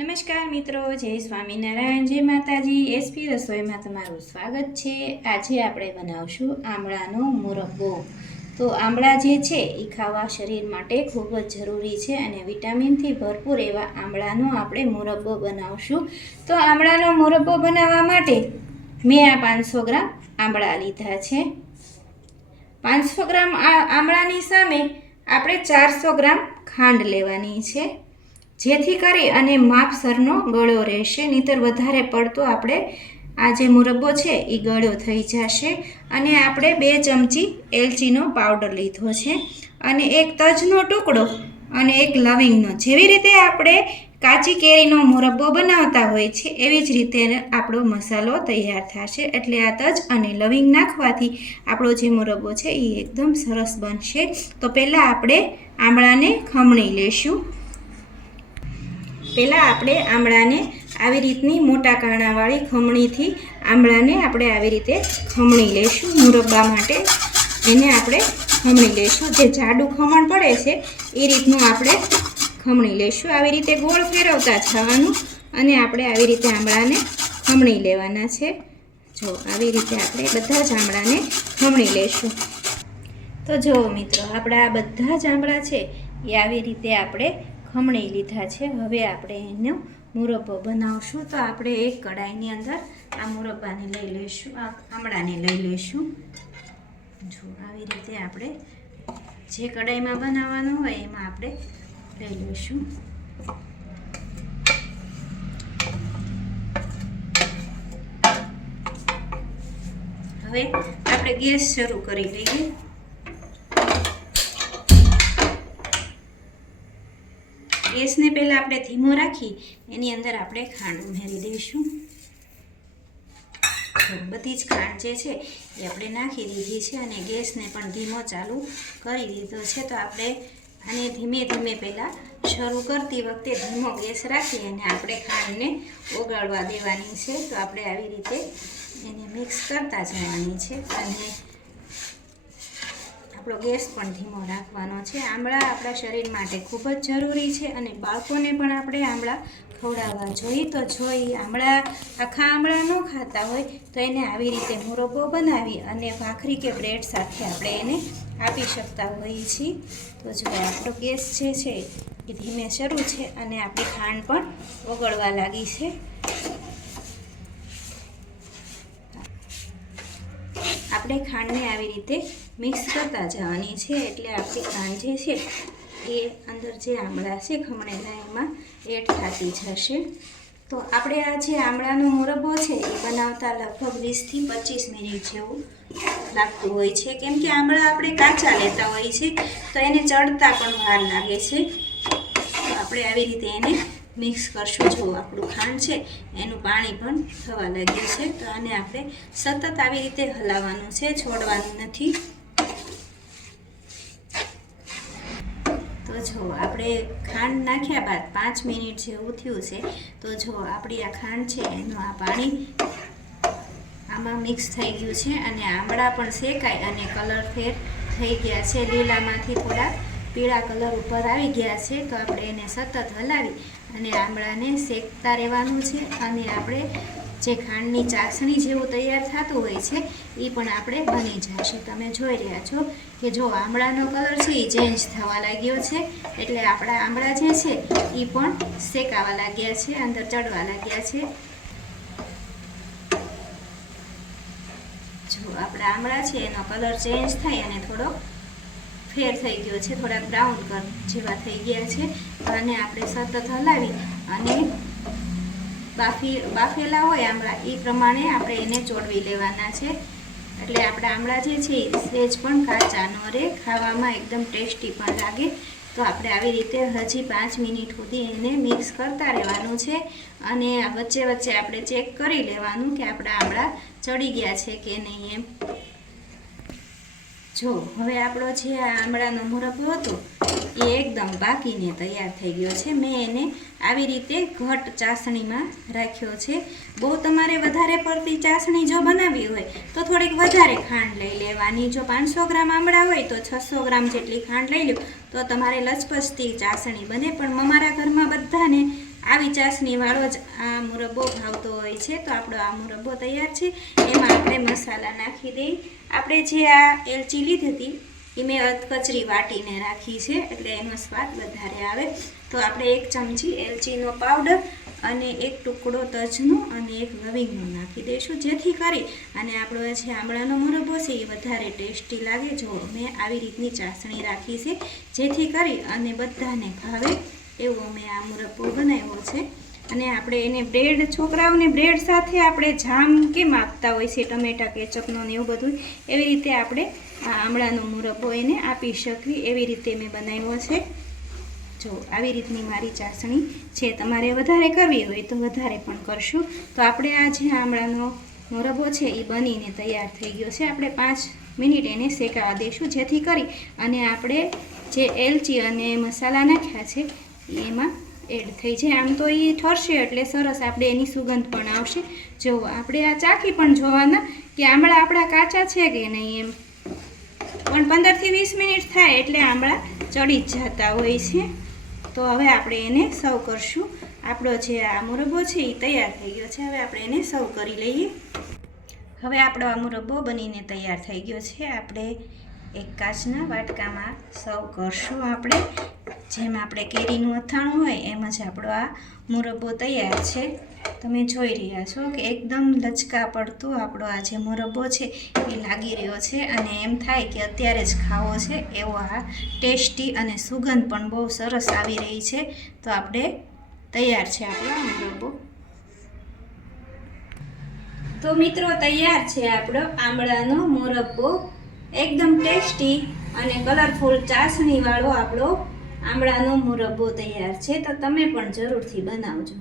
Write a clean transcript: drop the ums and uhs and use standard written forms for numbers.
નમસ્કાર મિત્રો, જય સ્વામિનારાયણ, જય માતાજી. એસપી રસોઈમાં તમારું સ્વાગત છે. આજે આપણે બનાવશું આમળાનો મુરબ્બો. તો આમળા જે છે એ ખાવા શરીર માટે ખૂબ જ જરૂરી છે અને વિટામિનથી ભરપૂર એવા આમળાનો આપણે મુરબ્બો બનાવશું. તો આમળાનો મુરબ્બો બનાવવા માટે મેં આ 500 ગ્રામ આમળા લીધા છે. 500 ગ્રામ આમળાની સામે આપણે 400 ગ્રામ ખાંડ લેવાની છે, જેથી કરી અને માપસરનો ગળ્યો રહેશે. નહીંતર વધારે પડતો આપણે આ જે મુરબ્બો છે એ ગળ્યો થઈ જશે. અને આપણે 2 ચમચી એલચીનો પાવડર લીધો છે અને એક તજનો ટુકડો અને એક લવિંગનો. જેવી રીતે આપણે કાચી કેરીનો મુરબ્બો બનાવતા હોય છે એવી જ રીતે આપણો મસાલો તૈયાર થશે. એટલે આ તજ અને લવિંગ નાખવાથી આપણો જે મુરબ્બો છે એ એકદમ સરસ બનશે. તો પહેલાં આપણે આમળાને ખમણી લેશું. પહેલાં આપણે આમળાને આવી રીતની મોટા કાણાવાળી ખમણીથી આમળાને આપણે આવી રીતે ખમણી લેશું. મુરબ્બા માટે એને આપણે ખમણી લેશું. જે જાડું ખમણ પડે છે એ રીતનું આપણે ખમણી લેશું. આવી રીતે ગોળ ફેરવતા જવાનું અને આપણે આવી રીતે આમળાને ખમણી લેવાના છે. જો આવી રીતે આપણે બધા જ આમળાને ખમણી લેશું. તો જુઓ મિત્રો, આપણા આ બધા જ આમળા છે એ આવી રીતે આપણે ખમણી લીધા છે. હવે આપણે એનો મુરબ્બો બનાવશું. તો આપણે એક કડાઈની અંદર આ મુરબ્બાને લઈ લઈશું, આ આમળાને લઈ લઈશું. જો આવી રીતે આપણે જે કડાઈમાં બનાવવાનું હોય એમાં આપણે લઈ લઈશું. હવે આપણે ગેસ શરૂ કરી લઈએ. ગેસને પહેલાં આપણે ધીમો રાખી એની અંદર આપણે ખાંડ ઉમેરી દઈશું. બધી જ ખાંડ જે છે એ આપણે નાખી દીધી છે અને ગેસને પણ ધીમો ચાલુ કરી દીધો છે. તો આપણે આને ધીમે ધીમે પહેલાં શરૂ કરતી વખતે ધીમો ગેસ રાખી અને આપણે ખાંડને ઓગાળવા દેવાની છે. તો આપણે આવી રીતે એને મિક્સ કરતા જવાની છે અને આપણો ગેસ પણ ધીમો રાખવાનો છે. આમળા આપણા શરીર માટે ખૂબ જ જરૂરી છે અને બાળકોને પણ આપણે આમળા ખવડાવવા જોઈએ. તો જો એ આખા આમળા ન ખાતા હોય તો એને આવી રીતે મુરબ્બો બનાવી અને ભાખરી કે બ્રેડ સાથે આપણે એને આપી શકતા હોઈએ છીએ. તો જો આપણો ગેસ જે છે એ ધીમે શરૂ છે અને આપણી ખાંડ પણ ઓગળવા લાગી છે. આપણે ખાંડને આવી રીતે મિક્સ કરતા જવાની છે એટલે આપણી ખાંડ જે છે એ અંદર જે આમળા છે ખમણેલા એમાં એડ થતી જશે. તો આપણે આ જે આમળાનો મુરબ્બો છે એ બનાવતા લગભગ 20થી 25 મિનિટ જેવું લાગતું હોય છે, કેમ કે આમળા આપણે કાચા લેતા હોઈએ છીએ તો એને ચડતા પણ વાર લાગે છે. તો આપણે આવી રીતે એને મિક્સ કરશું. જો આપણું ખાંડ છે એનું પાણી પણ થવા લાગ્યું છે. તો આને આપણે સતત આવી રીતે હલાવવાનું છે, છોડવાનું નથી. તો જો આપણે ખાંડ નાખ્યા બાદ 5 મિનિટ જેવું થયું છે. તો જો આપણી આ ખાંડ છે એનું આ પાણી આમાં મિક્સ થઈ ગયું છે અને આમળા પણ શેકાય અને કલર ફેર થઈ ગયા છે. લીલામાંથી થોડા પીળા કલર ઉપર આવી ગયા છે. તો આપણે એને સતત હલાવી અને આમળાને શેકતા રહેવાનું છે અને આપણે જે ખાંડની ચાસણી જેવું તૈયાર થતું હોય છે એ પણ આપણે બની જશે. તમે જોઈ રહ્યા છો કે જો આમળાનો કલર છે એ ચેન્જ થવા લાગ્યો છે એટલે આપણા આમળા જે છે એ પણ શેકાવા લાગ્યા છે, અંદર ચડવા લાગ્યા છે. જો આપણા આમળા છે એનો કલર ચેન્જ થાય અને થોડો ફેર થઈ ગયો છે, થોડા બ્રાઉન કલર જેવા થઈ ગયા છે. અને આપણે સતત હલાવી અને બાફેલા હોય આમળા એ પ્રમાણે આપણે એને ચોળવી લેવાના છે. એટલે આપણા આમળા જે છે એ સહેજ પણ કાચા ન રહે, ખાવામાં એકદમ ટેસ્ટી પણ લાગે. તો આપણે આવી રીતે હજી 5 મિનિટ સુધી એને મિક્સ કરતા રહેવાનું છે અને વચ્ચે વચ્ચે આપણે ચેક કરી લેવાનું કે આપણા આમળા ચડી ગયા છે કે નહીં એમ. જો હવે આપણો જે આ આમળાનો મુરબ્બો હતો એ એકદમ બાકીને તૈયાર થઈ ગયો છે. મેં એને આવી રીતે ઘટ ચાસણીમાં રાખ્યો છે. બહુ તમારે વધારે પડતી ચાસણી જો બનાવવી હોય તો થોડીક વધારે ખાંડ લઈ લેવાની. જો 500 ગ્રામ આમળા હોય તો 600 ગ્રામ જેટલી ખાંડ લઈ લો તો તમારે લચપચતી ચાસણી બને. પણ અમારા ઘરમાં બધાને આવી ચાસણીવાળો જ આ મુરબ્બો ભાવતો હોય છે. તો આપણો આ મુરબ્બો તૈયાર છે. એમાં આપણે મસાલા નાખી દઈ. આપણે જે આ એલચી લીધી હતી એ મેં અધકચરી વાટીને રાખી છે, એટલે એનો સ્વાદ વધારે આવે. તો આપણે 1 ચમચી એલચીનો પાવડર અને 1 ટુકડો તજનો અને 1 લવિંગનો નાખી દઈશું, જેથી કરી અને આપણો જે આમળાનો મુરબ્બો છે એ વધારે ટેસ્ટી લાગે. જો મેં આવી રીતની ચાસણી રાખી છે, જેથી કરી અને બધાને ભાવે એવો મેં આ મુરબ્બો બનાવ્યો છે. અને આપણે એને બ્રેડ, છોકરાઓને બ્રેડ સાથે આપણે જામ કેમ આપતા હોય છે ટમેટા કેચઅપનો ને એવું બધું, એવી રીતે આપણે આ આમળાનો મુરબ્બો એને આપી શકવી, એવી રીતે મેં બનાવ્યો છે. જો આવી રીતની મારી ચાસણી છે. તમારે વધારે કરવી હોય તો વધારે પણ કરશું. તો આપણે આ જે આમળાનો મુરબ્બો છે એ બનીને તૈયાર થઈ ગયો છે. આપણે 5 મિનિટ એને શેકાવા દઈશું, જેથી કરી અને આપણે જે એલચી અને મસાલા નાખ્યા છે એમાં એડ થઈ જાય. આમ તો એ ઠરશે એટલે સરસ આપણે એની સુગંધ પણ આવશે. જો આપણે આ ચાખી પણ જોવાના કે આમળા આપણા કાચા છે કે નહીં એમ. પણ 15 થી 20 મિનિટ થાય એટલે આમળા ચડી જ જતા હોય છે. તો હવે આપણે એને સર્વ કરશું. આપણો જે આ મુરબ્બો છે એ તૈયાર થઈ ગયો છે. હવે આપણે એને સર્વ કરી લઈએ. હવે આપણો આ મુરબ્બો બનીને તૈયાર થઈ ગયો છે. આપણે એક કાચના વાટકામાં સર્વ કરશું. આપણે જેમ આપણે કેરીનું અથાણું હોય એમ જ આપણો આ મુરબ્બો તૈયાર છે. તમે જોઈ રહ્યા છો કે એકદમ લચકા પડતો આપણો આ જે મુરબ્બો છે એ લાગી રહ્યો છે, અને એમ થાય કે અત્યારે જ ખાવો છે એવો આ ટેસ્ટી અને સુગંધ પણ બહુ સરસ આવી રહી છે. તો આપણે તૈયાર છે આપણો મુરબ્બો. તો મિત્રો તૈયાર છે આપણો આમળાનો મુરબ્બો. એકદમ ટેસ્ટી અને કલરફુલ ચાસણીવાળો આપણો આમળાનો મુરબ્બો તૈયાર છે. તો તમે પણ જરૂરથી બનાવજો.